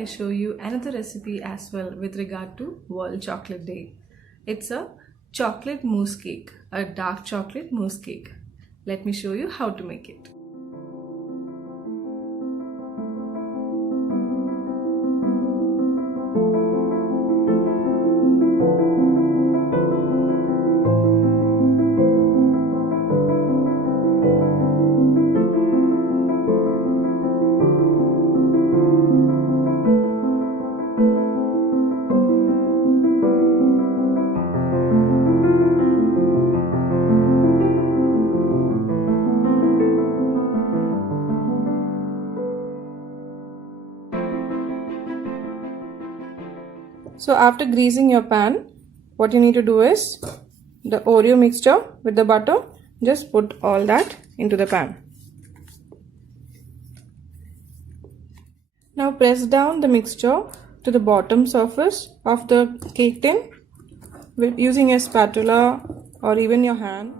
I show you another recipe as well with regard to World Chocolate Day. It's a chocolate mousse cake, a dark chocolate mousse cake. Let me show you how to make it. So after greasing your pan, what you need to do is the Oreo mixture with the butter, just put all that into the pan. Now press down the mixture to the bottom surface of the cake tin with using a spatula or even your hand.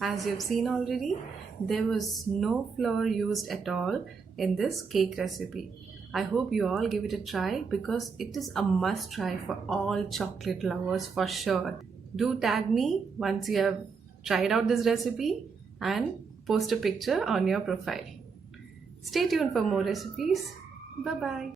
As you've seen already, there was no flour used at all in this cake recipe. I hope you all give it a try because it is a must try for all chocolate lovers for sure. Do tag me once you have tried out this recipe and post a picture on your profile. Stay tuned for more recipes. Bye bye.